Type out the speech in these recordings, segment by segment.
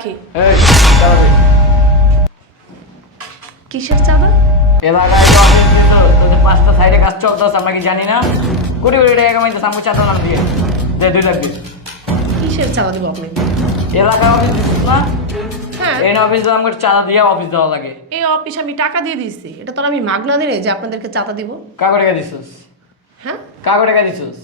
রাখি। এই চাঁদা দে। কিসের চাঁদা? এলাকায় তো অফিস দিত, তোদের 5টা সাইডে কাজ চলতেছে, আমরা কি জানি না? কোটি কোটি টাকা কামাইতেছে, আমাকে চাঁদা নাম দিয়ে দে 2 লাখ দিস। কিসের চাঁদা দেবো আপনি? এলাকায় অফিস দিছিস না? হ্যাঁ, এই অফিস আমাকে চাঁদা দিয়ে অফিস দেওয়া লাগে। এই অফিস আমি টাকা দিয়ে দিচ্ছি, এটা তো আর আমি মাগনা দিনে যে আপনাদেরকে চাঁদা দিব। কাগজ টাকা দিছিস? হ্যাঁ, কাগজ টাকা দিছিস?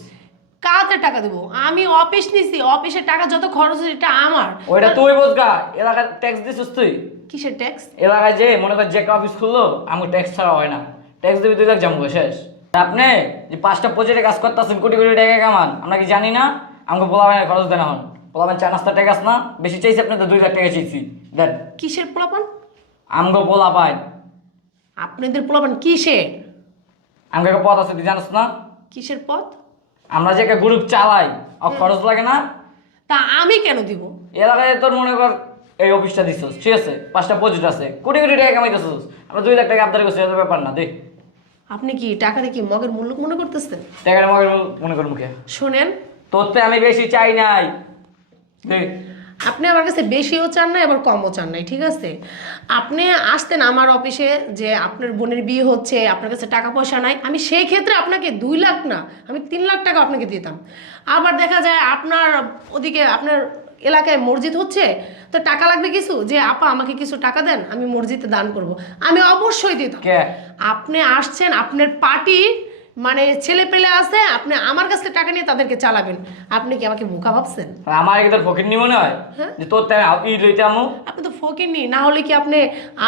কাদের টাকা দেবো? আমি অফিস নিছি, অফিসের টাকা যত খরচ হচ্ছে এটা আমার। ওইটা তুই বোঝগা, এলাকার ট্যাক্স দিছিস তুই? কিসের ট্যাক্স? এলাকায় যে মনে কর যে একটা অফিস খুললো, আমার ট্যাক্স ছাড়া হয় না, ট্যাক্স দিবি 2 লাখ জমবো শেষ। আপনি যে 5টা প্রজেক্টে কাজ করতেছেন, কোটি কোটি টাকা কামান, আমরা কি জানি না? আমাকে পোলাপানের খরচ দেন এখন, পোলাপান 4 নাস্তা ট্যাক্স না বেশি চাইছি, আপনি তো 2 লাখ টাকা চাইছি দেন। কিসের পোলাপান? আমগো পোলাপান, আপনাদের পোলাপান কিসের? আমাকে একটা পথ আছে তুই জানিস না? কিসের পথ? আমরা যে একটা গ্রুপ চালাই, খরচ লাগে না? তা আমি কেন দিব? এলাকায় তোর মনে কর এই অফিসটা দিছিস, ঠিক আছে, 5টা প্রজেক্ট আছে, কোটি কোটি টাকা কামাইতেছিস, আমরা 2 লাখ টাকা আপনার কাছে এত ব্যাপার না, দেখ। আপনি কি টাকাটা কি মগের মূল্য মনে করতেছেন? টাকাটা মনে মনে কর মুখে, শোনেন, তোর তো আমি বেশি চাই নাই, দেখ। আপনি আমার কাছে বেশিও চান না আবার কমও চান নাই, ঠিক আছে? আপনি আসতেন আমার অফিসে যে আপনার বোনের বিয়ে হচ্ছে, আপনার কাছে টাকা পয়সা নাই, আমি সেই ক্ষেত্রে আপনাকে 2 লাখ না, আমি 3 লাখ টাকা আপনাকে দিতাম। আবার দেখা যায় আপনার ওদিকে আপনার এলাকায় মসজিদ হচ্ছে, তো টাকা লাগবে কিছু, যে আপা আমাকে কিছু টাকা দেন, আমি মসজিদে দান করব, আমি অবশ্যই দিতাম। কে? আপনি আসছেন, আপনার পার্টি মানে ছেলে পেলে আছে, আপনি আমার কাছে টাকা নিয়ে তাদেরকে চালাবেন। আপনি কি আমাকে বোকা ভাবছেন? আমার কি তোর ফকির নি মনে হয় হ্যাঁ? যে তোর তাই ই লইতে আমু? আপনি তো ফকিরনি, না হলে কি আপনি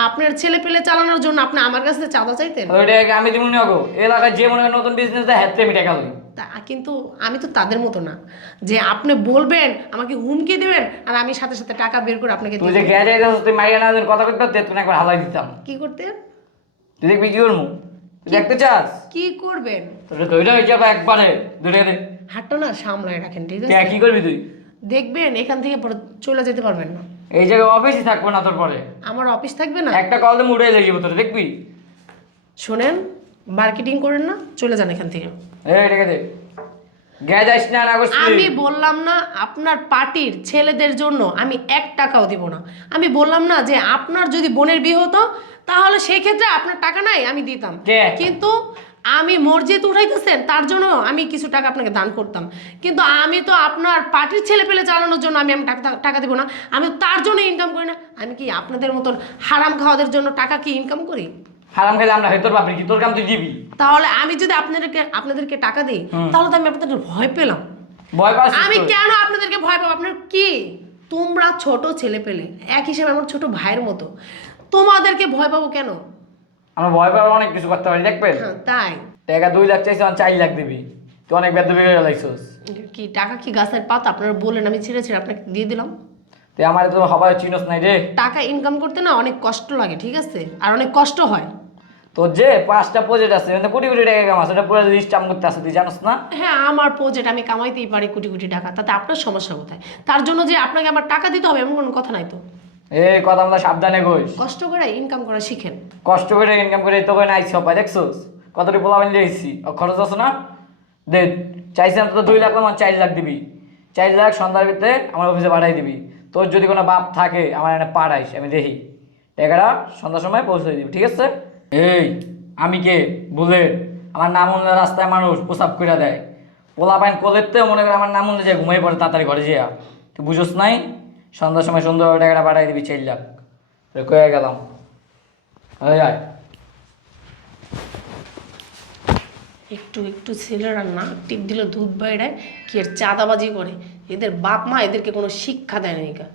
আপনার ছেলে পেলে চালানোর জন্য আপনি আমার কাছে চাঁদা চাইতেন? ওইটাকে আমি দিব না গো, এলাকায় যে মনে হয় নতুন বিজনেস দেয় হাতে আমি টাকা লই। তা কিন্তু আমি তো তাদের মতো না যে আপনি বলবেন আমাকে হুমকি দেবেন আর আমি সাথে সাথে টাকা বের করে আপনাকে তুই দিয়ে যে দেব। গ্যাজে যাচ্ছিস, তুই মাইয়া না কথা করতে পারতে, তুই একবার হালাই দিতাম। কি করতে? তুই দেখবি কি করবো, তুই দেখতে চাস? কি করবেন? তোর ওইটা হয়ে যাবে একবারে 2 টাকা দে। হাতটা না সামলায় রাখেন, ঠিক কে আছে? কি করবি তুই? দেখবেন এখান থেকে পরে চলে যেতে পারবেন না। এই জায়গায় অফিসই থাকবো না তোর পরে, আমার অফিস থাকবে না। একটা কল দিয়ে উড়ে যাবো তোর, দেখবি? শোনেন, মার্কেটিং করেন না, চলে যান এখান থেকে। এই টাকা দে, গ্যাজ আইস না না করছিস? আমি বললাম না আপনার পার্টির ছেলেদের জন্য আমি 1 টাকাও দিব না। আমি বললাম না যে আপনার যদি বোনের বিয়ে হতো তাহলে সেই ক্ষেত্রে আপনার টাকা নাই আমি দিতাম, কে? কিন্তু আমি মসজিদ উঠাইতেছেন তার জন্য আমি কিছু টাকা আপনাকে দান করতাম, কিন্তু আমি তো আপনার পার্টির ছেলে পেলে চালানোর জন্য আমি টাকা টাকা দেবো না। আমি তো তার জন্য ইনকাম করি না। আমি কি আপনাদের মতন হারাম খাওয়াদের জন্য টাকা কি ইনকাম করি? হারাম খেলে আমরা হয় তোর বাপরে কি, তোর কাম তুই দিবি? তাহলে আমি যদি আপনাদেরকে টাকা দিই তাহলে তো আমি আপনাদের ভয় পেলাম। ভয় পাস? আমি কেন আপনাদেরকে ভয় পাবো? আপনার কি, তোমরা ছোট ছেলে পেলে, এক হিসেবে আমার ছোট ভাইয়ের মতো, তোমাদেরকে ভয় পাবো কেন? আমরা ভয় পাবো অনেক কিছু করতে পারি, দেখবেন? হ্যাঁ, তাই টাকা 2 লাখ চাইছি, 4 লাখ দিবি, তুই অনেক বেদ বেড়ে লাগছিস। কি টাকা কি গাছের পাতা? আপনারা বলেন আমি ছিঁড়ে ছিঁড়ে আপনাকে দিয়ে দিলাম। তুই আমার তো সবাই চিনস নাই রে। টাকা ইনকাম করতে না অনেক কষ্ট লাগে, ঠিক আছে, আর অনেক কষ্ট হয়। তোর যে 5টা প্রজেক্ট আছে, মানে কোটি কোটি টাকা কামাস, ওটা পুরো লিস্ট আম করতে আছে, তুই জানোস না? হ্যাঁ, আমার প্রজেক্ট আমি কামাইতেই পারি কোটি কোটি টাকা, তাতে আপনার সমস্যা কোথায়? তার জন্য যে আপনাকে আমার টাকা দিতে হবে এমন কোনো কথা নাই তো। এই কথা আমরা সাবধানে কইস। কষ্ট করে ইনকাম করা শিখেন। কষ্ট করে ইনকাম করে তোকে নাই সবাই দেখছোস কতটি পোলা বানিয়ে দিয়েছি, খরচ আছে না? দে, চাইছিলাম তো 2 লাখ, আমার 4 লাখ দিবি। 4 লাখ সন্ধ্যার ভিতরে আমার অফিসে পাঠাই দিবি। তোর যদি কোনো বাপ থাকে আমার এখানে পাঠাইস, আমি দেখি টাকাটা সন্ধ্যার সময় পৌঁছে দিবি, ঠিক আছে? এই আমি কে বলে আমার নাম অনুযায়ী রাস্তায় মানুষ প্রসাব করে দেয়, পোলা পাইন কোলেরতেও মনে করে আমার নাম অনুযায়ী ঘুমাই পড়ে তাড়াতাড়ি ঘরে যেয়া। তুই বুঝোস নাই? সন্ধ্যার সময় সুন্দর টাকাটা পাঠাই দিবি 4 লাখ। কয়ে গেলাম, হয়ে যায়। একটু একটু ছেলেরা নাক টিপ দিলে দুধ বাইড়ায়, কি আর চাঁদাবাজি করে, এদের বাপ মা এদেরকে কোনো শিক্ষা দেয় না।